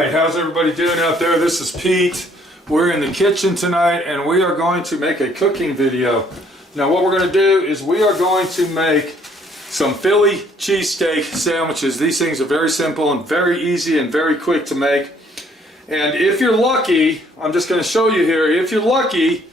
Alright, how's everybody doing out there? This is Pete. We're in the kitchen tonight and we are going to make a cooking video. Now what we're going to do is we are going to make some Philly cheesesteak sandwiches. These things are very simple and very easy and very quick to make. And if you're lucky, I'm just going to show you here, if you're lucky,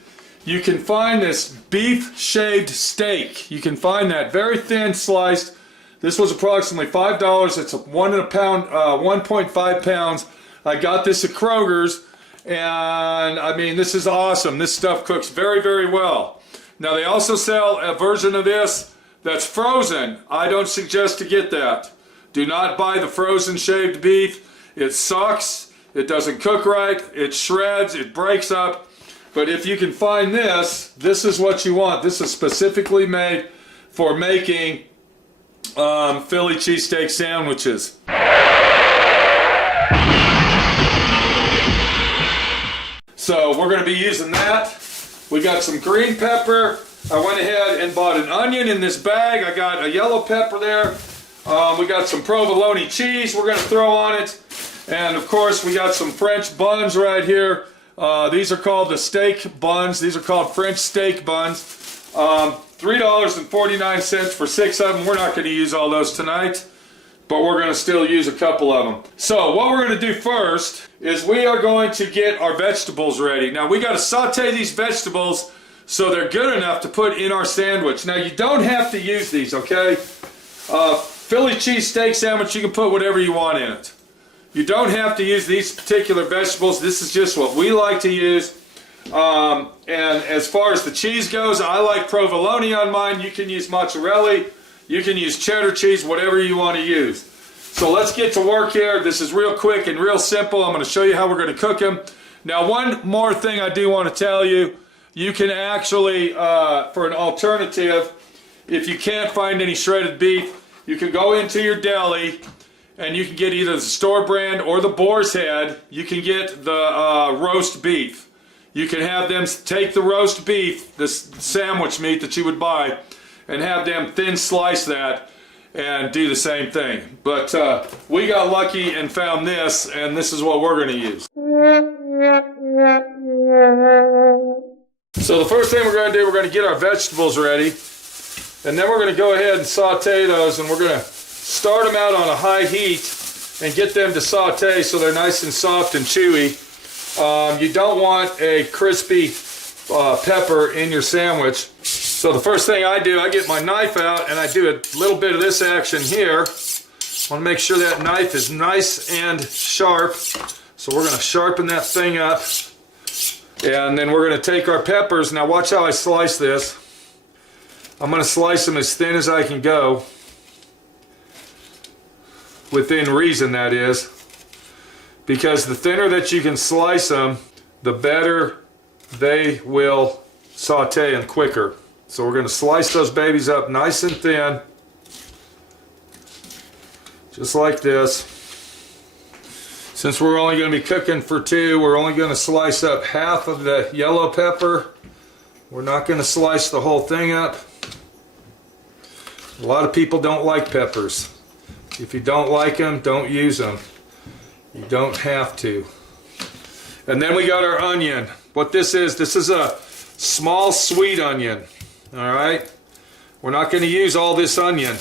you can find this beef shaved steak. You can find that very thin sliced. This was approximately $5. It's 1.5 pounds. I got this at Kroger's, and I mean, this is awesome. This stuff cooks very, very well. Now they also sell a version of this that's frozen. I don't suggest to get that. Do not buy the frozen shaved beef. It sucks. It doesn't cook right. It shreds. It breaks up. But if you can find this, this is what you want. This is specifically made for making Philly cheesesteak sandwiches. So we're going to be using that. We got some green pepper. I went ahead and bought an onion in this bag. I got a yellow pepper there. We got some provolone cheese we're going to throw on it. And of course we got some French buns right here. These are called the steak buns. These are called French steak buns. $3.49 for 6 of them. We're not going to use all those tonight, but we're going to still use a couple of them. So what we're going to do first is we are going to get our vegetables ready. Now we got to saute these vegetables so they're good enough to put in our sandwich. Now you don't have to use these, okay? Philly cheesesteak sandwich, you can put whatever you want in it. You don't have to use these particular vegetables. This is just what we like to use. And as far as the cheese goes, I like provolone on mine. You can use mozzarella. You can use cheddar cheese, whatever you want to use. So let's get to work here. This is real quick and real simple. I'm going to show you how we're going to cook them. Now one more thing I do want to tell you. You can actually, for an alternative, if you can't find any shredded beef, you can go into your deli and you can get either the store brand or the boar's head. You can get the roast beef. You can have them take the roast beef, this sandwich meat that you would buy, and have them thin slice that and do the same thing. But we got lucky and found this, and this is what we're going to use. So the first thing we're going to do, we're going to get our vegetables ready, and then we're going to go ahead and saute those, and we're going to start them out on a high heat and get them to saute so they're nice and soft and chewy. You don't want a crispy pepper in your sandwich. So the first thing I do, I get my knife out and I do a little bit of this action here. I want to make sure that knife is nice and sharp. So we're going to sharpen that thing up. And then we're going to take our peppers. Now watch how I slice this. I'm going to slice them as thin as I can go. Within reason, that is. Because the thinner that you can slice them, the better they will saute and quicker. So we're going to slice those babies up nice and thin, just like this. Since we're only going to be cooking for 2, we're only going to slice up half of the yellow pepper. We're not going to slice the whole thing up. A lot of people don't like peppers. If you don't like them, don't use them. You don't have to. And then we got our onion. What this is a small sweet onion. Alright? We're not going to use all this onion.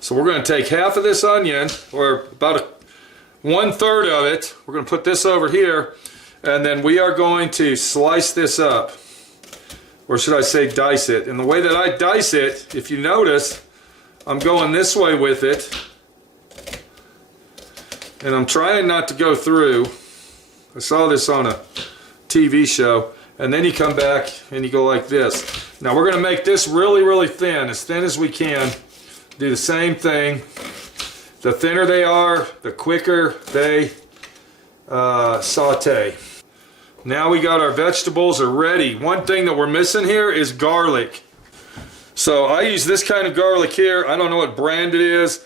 So we're going to take half of this onion, or about 1/3 of it. We're going to put this over here, and then we are going to slice this up. Or should I say dice it. And the way that I dice it, if you notice, I'm going this way with it. And I'm trying not to go through. I saw this on a TV show. And then you come back and you go like this. Now we're going to make this really, really thin as we can. Do the same thing. The thinner they are, the quicker they saute. Now we got our vegetables are ready. One thing that we're missing here is garlic. So I use this kind of garlic here. I don't know what brand it is.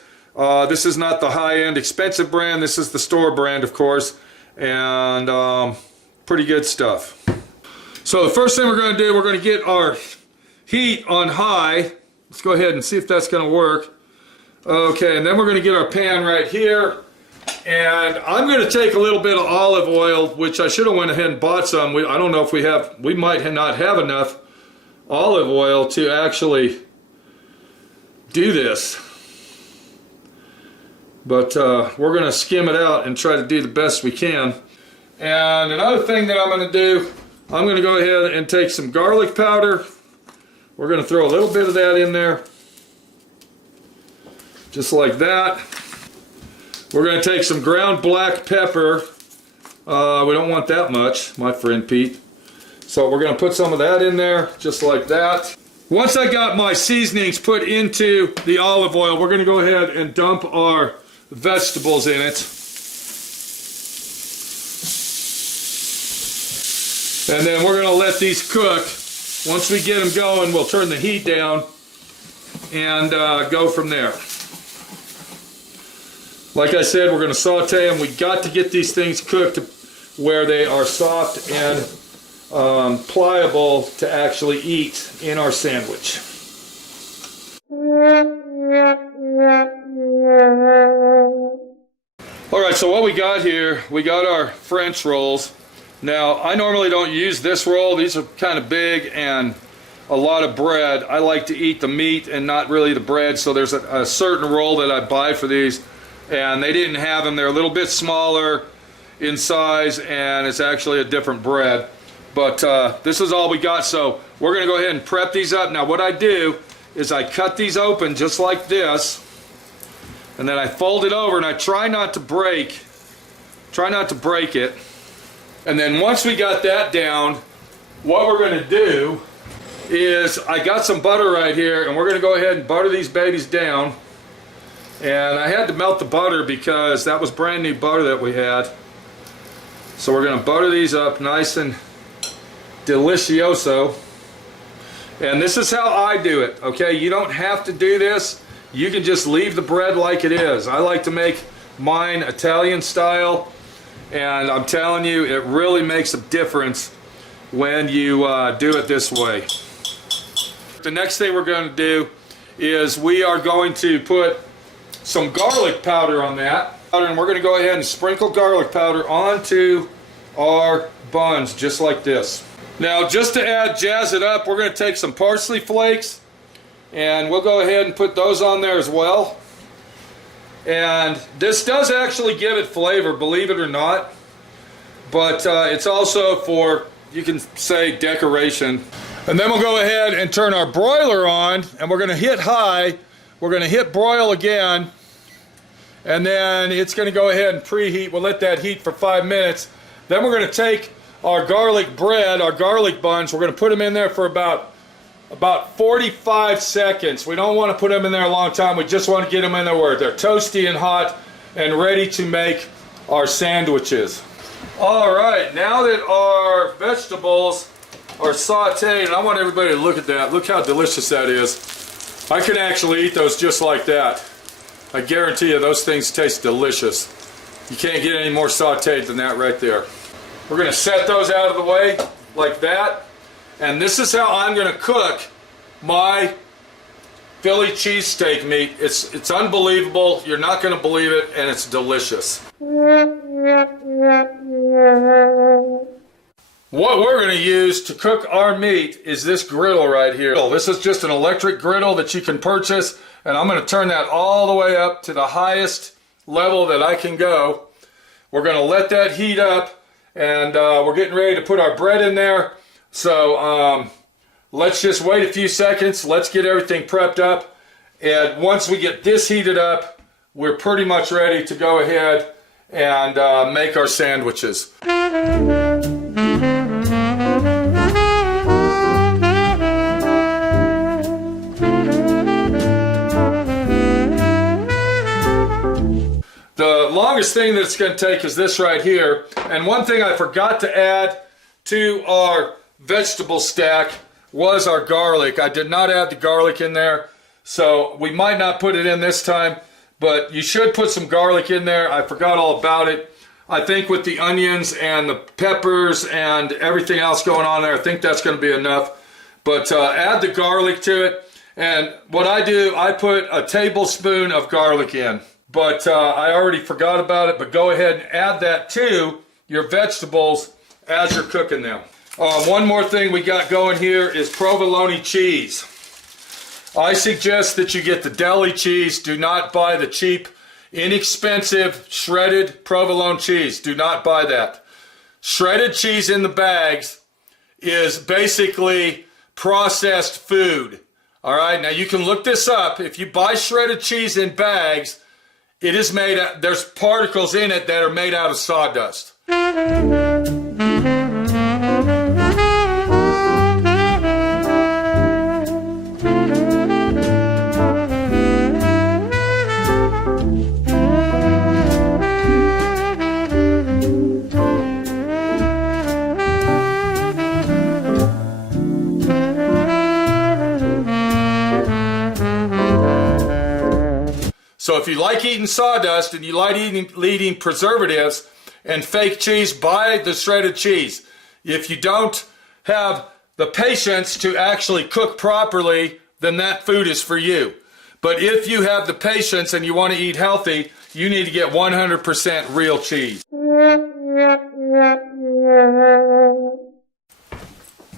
This is not the high-end expensive brand. This is the store brand, of course, and pretty good stuff. So the first thing we're going to do, we're going to get our heat on high. Let's go ahead and see if that's going to work. Okay, and then we're going to get our pan right here, And I'm going to take a little bit of olive oil, which I should have went ahead and bought some. I don't know if we might not have enough olive oil to actually do this. But we're going to skim it out and try to do the best we can. And another thing that I'm going to do, I'm going to go ahead and take some garlic powder. We're going to throw a little bit of that in there. Just like that. We're going to take some ground black pepper. We don't want that much, my friend Pete. So we're going to put some of that in there, just like that. Once I got my seasonings put into the olive oil, we're going to go ahead and dump our vegetables in it. And then we're going to let these cook. Once we get them going, we'll turn the heat down and go from there. Like I said, we're going to saute them. We got to get these things cooked where they are soft and pliable to actually eat in our sandwich. Alright, so what we got here, we got our French rolls. Now, I normally don't use this roll. These are kind of big and a lot of bread. I like to eat the meat and not really the bread, so there's a certain roll that I buy for these, and they didn't have them. They're a little bit smaller in size, and it's actually a different bread. But this is all we got, so we're going to go ahead and prep these up. Now, what I do is I cut these open just like this, and then I fold it over, and I try not to break it. And then once we got that down, what we're going to do is, I got some butter right here, and we're going to go ahead and butter these babies down. And I had to melt the butter because that was brand new butter that we had. So we're going to butter these up nice and delicioso. And this is how I do it, okay? You don't have to do this. You can just leave the bread like it is. I like to make mine Italian style. And I'm telling you, it really makes a difference when you do it this way. The next thing we're going to do is we are going to put some garlic powder on that. And we're going to go ahead and sprinkle garlic powder onto our buns, just like this. Now, just to jazz it up, we're going to take some parsley flakes, and we'll go ahead and put those on there as well. And this does actually give it flavor, believe it or not. But it's also for, you can say, decoration. And then we'll go ahead and turn our broiler on, and we're going to hit high. We're going to hit broil again. And then it's going to go ahead and preheat. We'll let that heat for 5 minutes. Then we're going to take our garlic bread, our garlic buns. We're going to put them in there for about 45 seconds. We don't want to put them in there a long time. We just want to get them in there where they're toasty and hot and ready to make our sandwiches. All right, now that our vegetables are sauteed, and I want everybody to look at that. Look how delicious that is. I can actually eat those just like that. I guarantee you those things taste delicious. You can't get any more sauteed than that right there. We're going to set those out of the way like that. And this is how I'm going to cook my Philly cheesesteak meat. It's unbelievable. You're not going to believe it, and it's delicious. What we're going to use to cook our meat is this griddle right here. This is just an electric griddle that you can purchase, and I'm going to turn that all the way up to the highest level that I can go. We're going to let that heat up, and we're getting ready to put our bread in there. So let's just wait a few seconds. Let's get everything prepped up. And once we get this heated up, we're pretty much ready to go ahead and make our sandwiches. The longest thing that it's going to take is this right here. And one thing I forgot to add to our vegetable stack was our garlic. I did not add the garlic in there, so we might not put it in this time, but you should put some garlic in there. I forgot all about it. I think with the onions and the peppers and everything else going on there, I think that's going to be enough. But add the garlic to it. And what I do, I put a tablespoon of garlic in. but I already forgot about it. But go ahead and add that to your vegetables as you're cooking them. One more thing we got going here is provolone cheese. I suggest that you get the deli cheese. Do not buy the cheap, inexpensive, shredded provolone cheese. Do not buy that. Shredded cheese in the bags is basically processed food. All right, now you can look this up. If you buy shredded cheese in bags, it is made, there's particles in it that are made out of sawdust. So if you like eating sawdust and you like eating preservatives and fake cheese, buy the shredded cheese. If you don't have the patience to actually cook properly, then that food is for you. But if you have the patience and you want to eat healthy, you need to get 100% real cheese.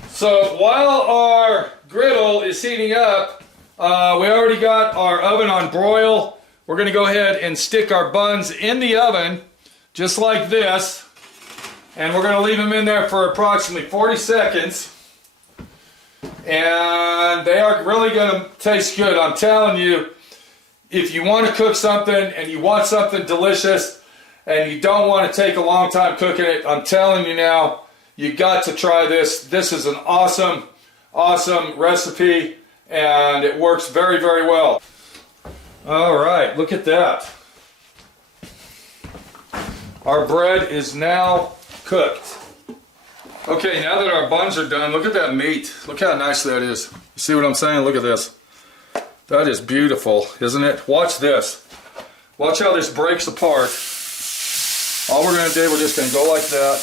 So while our griddle is heating up, we already got our oven on broil. We're going to go ahead and stick our buns in the oven, just like this. And we're going to leave them in there for approximately 40 seconds. And they are really going to taste good. I'm telling you, if you want to cook something and you want something delicious and you don't want to take a long time cooking it, I'm telling you now, you got to try this. This is an awesome, awesome recipe, and it works very, very well. All right, look at that. Our bread is now cooked. Okay, now that our buns are done, look at that meat. Look how nice that is. You see what I'm saying? Look at this. That is beautiful, isn't it? Watch this. Watch how this breaks apart. All we're going to do, we're just going to go like that.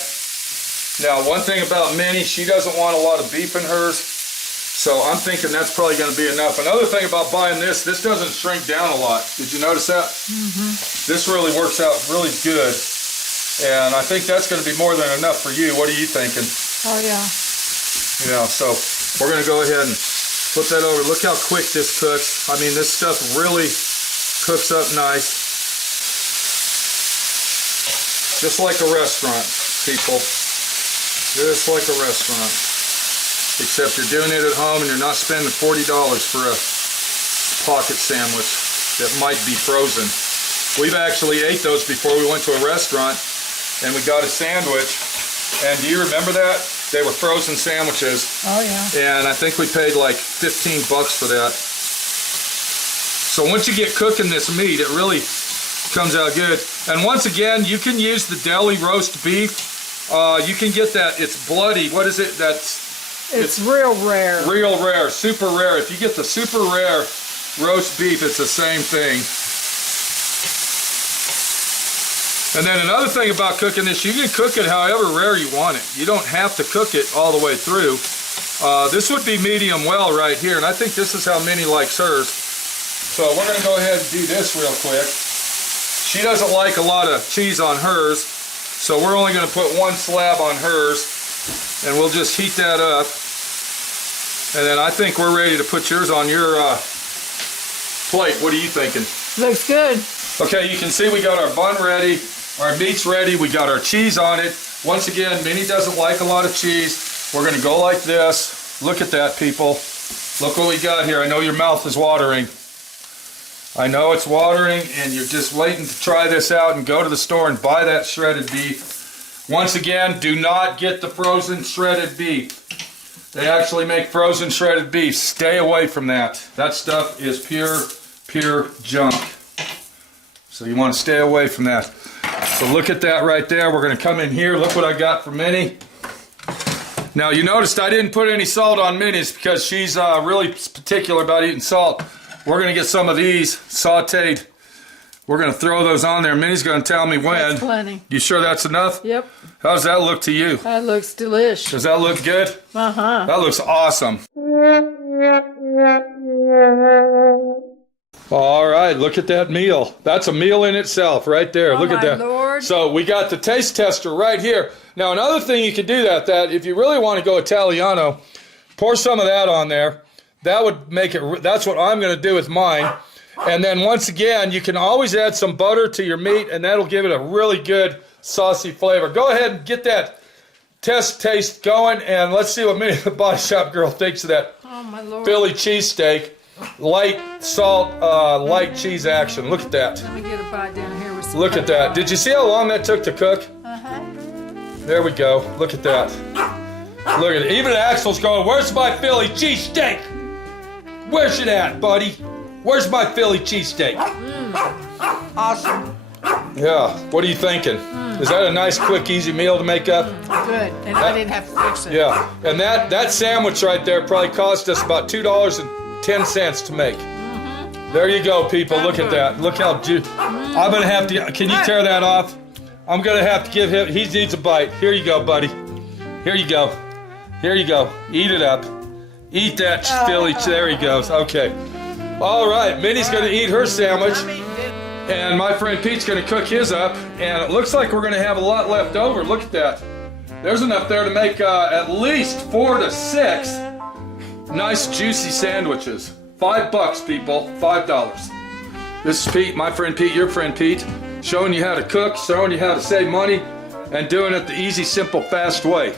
Now, one thing about Minnie, she doesn't want a lot of beef in hers. So I'm thinking that's probably going to be enough. Another thing about buying this doesn't shrink down a lot. Did you notice that? Mm-hmm. This really works out really good. And I think that's going to be more than enough for you. What are you thinking? Oh, yeah. Yeah, so we're going to go ahead and flip that over. Look how quick this cooks. I mean, this stuff really cooks up nice. Just like a restaurant, people. Just like a restaurant. Except you're doing it at home and you're not spending $40 for a pocket sandwich that might be frozen. We've actually ate those before we went to a restaurant and we got a sandwich. And do you remember that? They were frozen sandwiches. Oh, yeah. And I think we paid like 15 bucks for that. So once you get cooking this meat, it really comes out good. And once again, you can use the deli roast beef. You can get that, it's bloody. What is it? It's real rare. Real rare, super rare. If you get the super rare roast beef, it's the same thing. And then another thing about cooking this, you can cook it however rare you want it. You don't have to cook it all the way through. This would be medium well right here, and I think this is how Minnie likes hers. So we're going to go ahead and do this real quick. She doesn't like a lot of cheese on hers, so we're only going to put one slab on hers, and we'll just heat that up. And then I think we're ready to put yours on your plate. What are you thinking? Looks good. Okay, you can see we got our bun ready, our meat's ready, we got our cheese on it. Once again, Minnie doesn't like a lot of cheese. We're going to go like this. Look at that, people. Look what we got here. I know your mouth is watering. I know it's watering, and you're just waiting to try this out and go to the store and buy that shredded beef. Once again, do not get the frozen shredded beef. They actually make frozen shredded beef. Stay away from that. That stuff is pure junk. So you want to stay away from that. So look at that right there. We're going to come in here. Look what I got for Minnie. Now you noticed I didn't put any salt on Minnie's because she's really particular about eating salt. We're going to get some of these sauteed. We're going to throw those on there. Minnie's going to tell me when. That's plenty. You sure that's enough? Yep. How does that look to you? That looks delish. Does that look good? Uh-huh. That looks awesome. All right. right, look at that meal. That's a meal in itself right there. Oh, look at my that. Lord. So we got the taste tester right here. Now another thing you can do that if you really want to go Italiano, pour some of that on there. That would make it, that's what I'm going to do with mine. And then once again, you can always add some butter to your meat, and that'll give it a really good saucy flavor. Go ahead and get that test taste going, and let's see what Minnie the Body Shop girl thinks of that Oh, my Lord. Philly cheesesteak. Light salt, light cheese action. Look at that. Let me get a bite down here with some Look at that. Did you see how long that took to cook? Uh-huh. There we go. Look at that. Look at it. Even Axel's going, where's my Philly cheesesteak? Where's it at, buddy? Where's my Philly cheesesteak? Awesome. Yeah. What are you thinking? Is that a nice, quick, easy meal to make up? Good. And I didn't have to fix it. Yeah. And that sandwich right there probably cost us about $2.10 to make. There you go, people. Look at that. Look how I'm going to have to... Can you tear that off? I'm going to have to give him... He needs a bite. Here you go, buddy. Here you go. Here you go. Eat it up. Eat that Philly. There he goes. Okay. All right. Minnie's going to eat her sandwich. And my friend Pete's going to cook his up. And it looks like we're going to have a lot left over. Look at that. There's enough there to make at least 4 to 6 nice juicy sandwiches. $5, people. $5. This is Pete, my friend Pete, your friend Pete, showing you how to cook, showing you how to save money, and doing it the easy, simple, fast way.